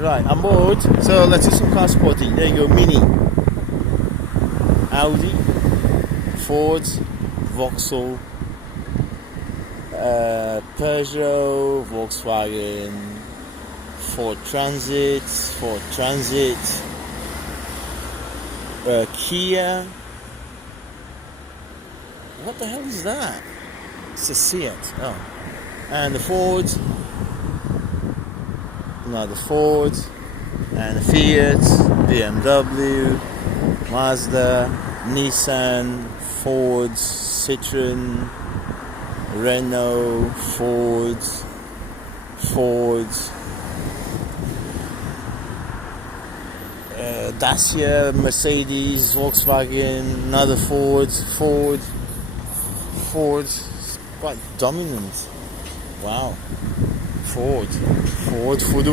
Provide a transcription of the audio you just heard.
Right, I'm bored. So let's do some car spotting. There you go, Mini, Audi, Ford, Vauxhall, Peugeot, Volkswagen, Ford Transit, Kia. What the hell is that? It's a Seat. Oh, and the Ford. Another Ford, and a Fiat, BMW, Mazda, Nissan, Ford, Citroen, Renault, Ford, Dacia, Mercedes, Volkswagen, another Ford. It's quite dominant. Wow. Ford for the